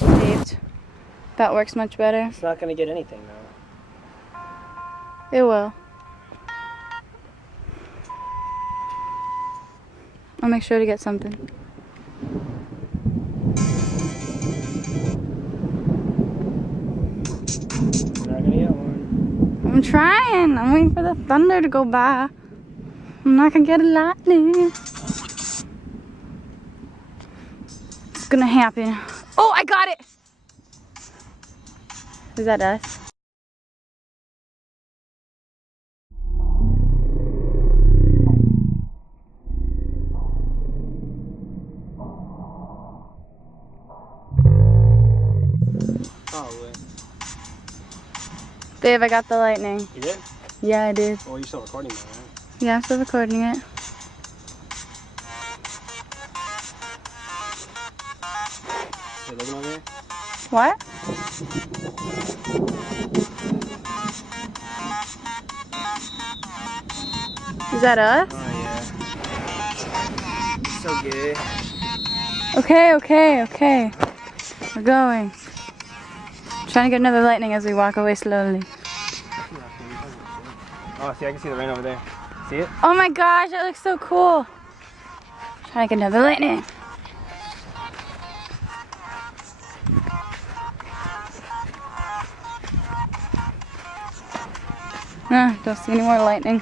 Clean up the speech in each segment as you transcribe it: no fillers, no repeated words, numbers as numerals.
Saved. That works much better. It's not gonna get anything though. It will. I'll make sure to get something. You're not gonna get one. I'm trying. I'm waiting for the thunder to go by. I'm not gonna get a lightning. It's gonna happen. Oh, I got it! Is that us? Probably. Babe, I got the lightning. You did? Yeah, I did. Well, you're still recording though, right? Yeah, I'm still recording it. You looking over here? What? Is that us? Oh yeah. So good. Okay. We're going. Trying to get another lightning as we walk away slowly. Oh, see, I can see the rain over there. See it? Oh my gosh, that looks so cool. Trying to get another lightning. Don't see any more lightning.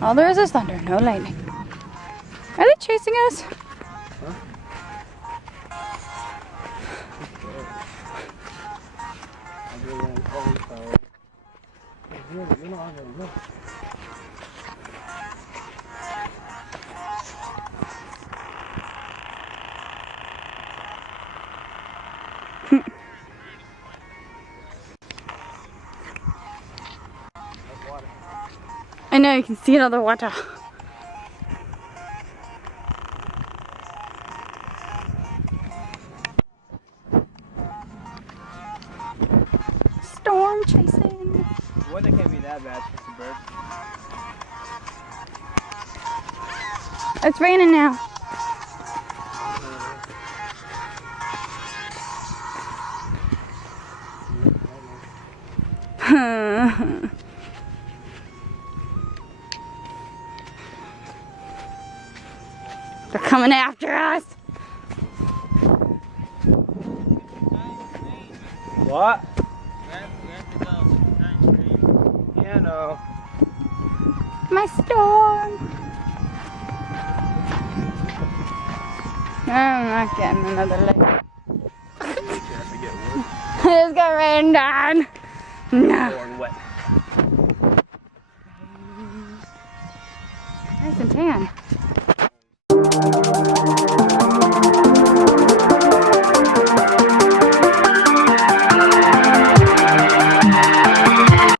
All there is thunder, no lightning. Are they chasing us? Huh? I know, you can see another water. Storm chasing. The weather can't be that bad for the birds. It's raining now. They're coming after us. What? Yeah, no. My storm. I'm not getting another light. I just got rained on. No. Wet. Nice and tan.